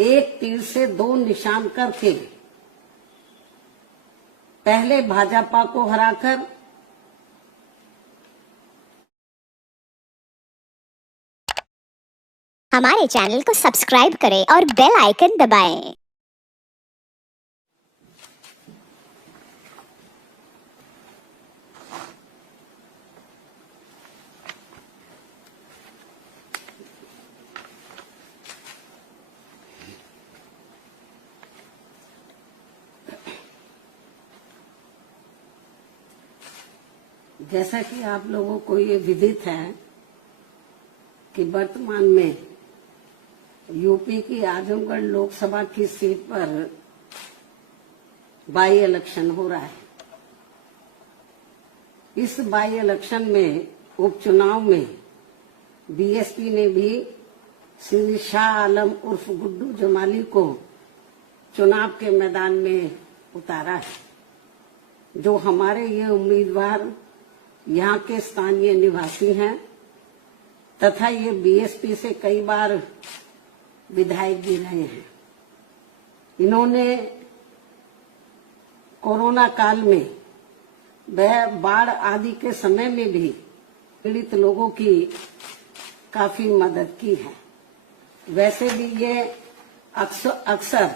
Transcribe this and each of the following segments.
एक तीर से दो निशान करके पहले भाजपा को हराकर हमारे चैनल को सब्सक्राइब करें और बेल आइकन दबाएं। जैसा कि आप लोगों को ये विदित है कि वर्तमान में यूपी की आजमगढ़ लोकसभा की सीट पर बाई इलेक्शन हो रहा है। इस बाई इलेक्शन में उपचुनाव में बीएसपी ने भी श्री शाह आलम उर्फ गुड्डू जमाली को चुनाव के मैदान में उतारा है। जो हमारे ये उम्मीदवार यहाँ के स्थानीय निवासी हैं तथा ये बीएसपी से कई बार विधायक भी रहे हैं। इन्होंने कोरोना काल में वह बाढ़ आदि के समय में भी पीड़ित लोगों की काफी मदद की है। वैसे भी ये अक्सर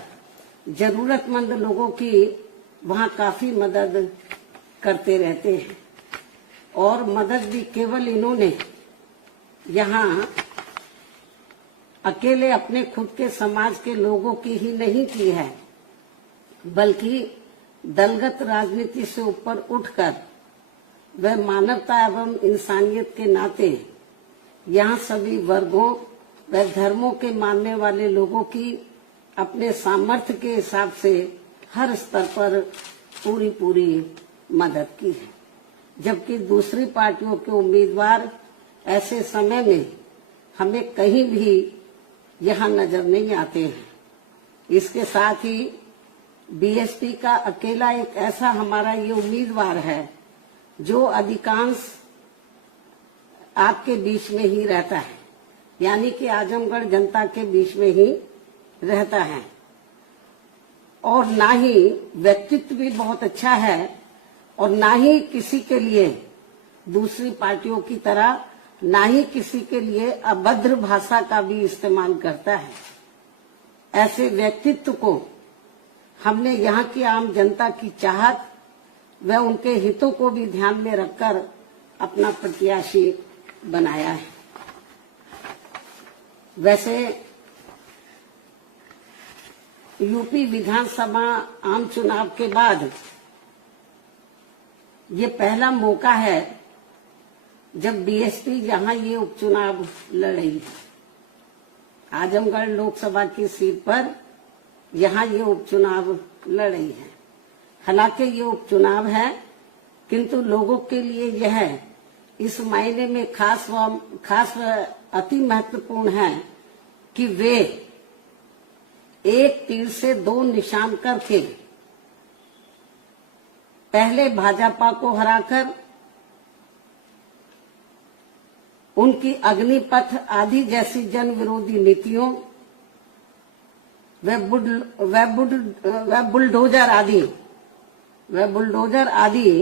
जरूरतमंद लोगों की वहाँ काफी मदद करते रहते हैं और मदद भी केवल इन्होंने यहाँ अकेले अपने खुद के समाज के लोगों की ही नहीं की है, बल्कि दलगत राजनीति से ऊपर उठकर वह मानवता एवं इंसानियत के नाते यहाँ सभी वर्गों व धर्मों के मानने वाले लोगों की अपने सामर्थ्य के हिसाब से हर स्तर पर पूरी मदद की है। जबकि दूसरी पार्टियों के उम्मीदवार ऐसे समय में हमें कहीं भी यहाँ नजर नहीं आते हैं। इसके साथ ही बीएसपी का अकेला एक ऐसा हमारा ये उम्मीदवार है जो अधिकांश आपके बीच में ही रहता है, यानी कि आजमगढ़ जनता के बीच में ही रहता है। और ना ही व्यक्तित्व भी बहुत अच्छा है और ना ही किसी के लिए दूसरी पार्टियों की तरह ना ही किसी के लिए अभद्र भाषा का भी इस्तेमाल करता है। ऐसे व्यक्तित्व को हमने यहाँ की आम जनता की चाहत व उनके हितों को भी ध्यान में रखकर अपना प्रत्याशी बनाया है। वैसे यूपी विधानसभा आम चुनाव के बाद ये पहला मौका है जब बीएसपी यहाँ ये उपचुनाव लड़ रही है। आजमगढ़ लोकसभा की सीट पर यहाँ ये उपचुनाव लड़ रही है। हालांकि ये उपचुनाव है, किंतु लोगों के लिए यह इस मायने में खास व अति महत्वपूर्ण है कि वे एक तीर से दो निशान करके पहले भाजपा को हराकर उनकी अग्निपथ आदि जैसी जन विरोधी नीतियों व बुलडोजर आदि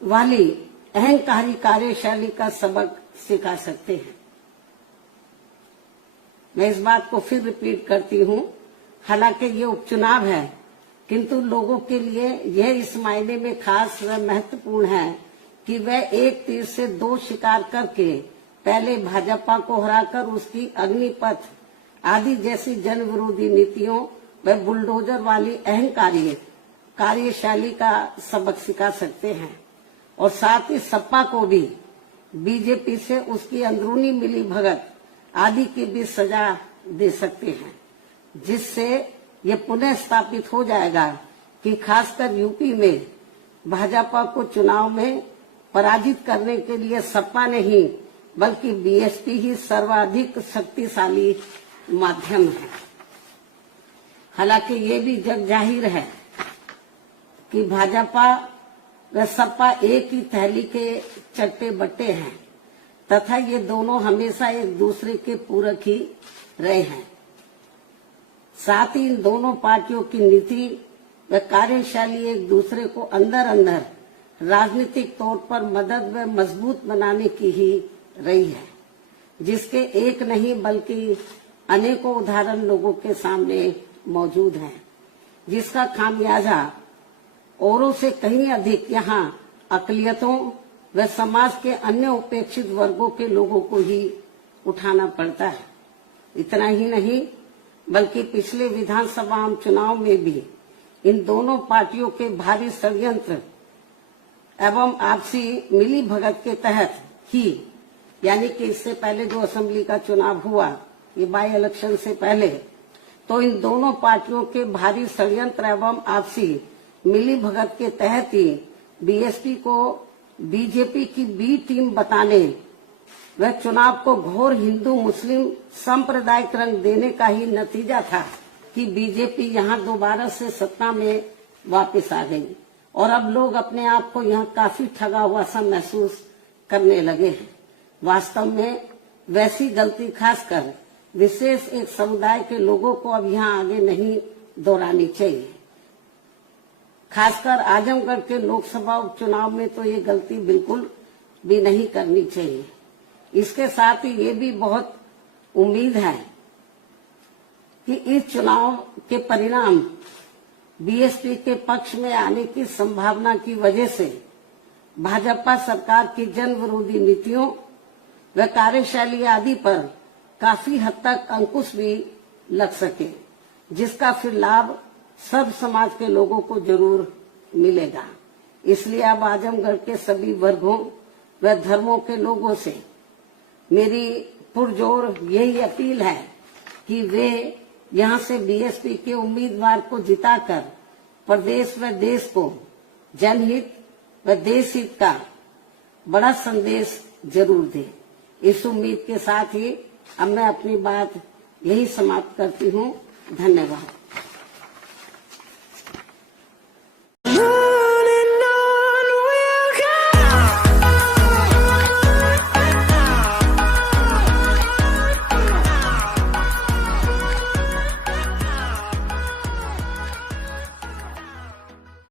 वाली अहंकारी कार्यशैली का सबक सिखा सकते हैं। मैं इस बात को फिर रिपीट करती हूँ, हालांकि ये उपचुनाव है, किंतु लोगों के लिए यह इस मायने में खास व महत्वपूर्ण है कि वह एक तीर से दो शिकार करके पहले भाजपा को हराकर उसकी अग्निपथ आदि जैसी जन विरोधी नीतियों व बुलडोजर वाली अहंकारी कार्यशैली का सबक सिखा सकते हैं और साथ ही सपा को भी बीजेपी से उसकी अंदरूनी मिली भगत आदि की भी सजा दे सकते हैं, जिससे ये पुनः स्थापित हो जाएगा कि खासकर यूपी में भाजपा को चुनाव में पराजित करने के लिए सपा नहीं बल्कि बीएसपी ही सर्वाधिक शक्तिशाली माध्यम है। हालांकि ये भी जग जाहिर है कि भाजपा व सपा एक ही थैली के चट्टे बट्टे हैं तथा ये दोनों हमेशा एक दूसरे के पूरक ही रहे हैं। साथ ही इन दोनों पार्टियों की नीति व कार्यशैली एक दूसरे को अंदर अंदर राजनीतिक तौर पर मदद व मजबूत बनाने की ही रही है, जिसके एक नहीं बल्कि अनेकों उदाहरण लोगों के सामने मौजूद हैं, जिसका खामियाजा औरों से कहीं अधिक यहाँ अकलियतों व समाज के अन्य उपेक्षित वर्गों के लोगों को ही उठाना पड़ता है। इतना ही नहीं बल्कि पिछले विधानसभा चुनाव में भी इन दोनों पार्टियों के भारी षड्यंत्र एवं आपसी मिली भगत के तहत ही, यानी कि इससे पहले जो असेंबली का चुनाव हुआ, ये बाई इलेक्शन से पहले, तो इन दोनों पार्टियों के भारी षड्यंत्र एवं आपसी मिली भगत के तहत ही बीएसपी को बीजेपी की बी टीम बताने व चुनाव को घोर हिंदू मुस्लिम सांप्रदायिक रंग देने का ही नतीजा था कि बीजेपी यहां दोबारा से सत्ता में वापस आ गई और अब लोग अपने आप को यहां काफी ठगा हुआ सा महसूस करने लगे हैं। वास्तव में वैसी गलती खासकर विशेष एक समुदाय के लोगों को अब यहाँ आगे नहीं दोहरानी चाहिए। खासकर आजमगढ़ के लोकसभा उपचुनाव में तो ये गलती बिल्कुल भी नहीं करनी चाहिए। इसके साथ ही ये भी बहुत उम्मीद है कि इस चुनाव के परिणाम बीएसपी के पक्ष में आने की संभावना की वजह से भाजपा सरकार की जन विरोधी नीतियों व कार्यशैली आदि पर काफी हद तक अंकुश भी लग सके, जिसका फिर लाभ सब समाज के लोगों को जरूर मिलेगा। इसलिए अब आजमगढ़ के सभी वर्गों व धर्मों के लोगों से मेरी पुरजोर यही अपील है कि वे यहां से बीएसपी के उम्मीदवार को जिताकर प्रदेश व देश को जनहित व देश हित का बड़ा संदेश जरूर दें। इस उम्मीद के साथ ही अब मैं अपनी बात यही समाप्त करती हूँ। धन्यवाद।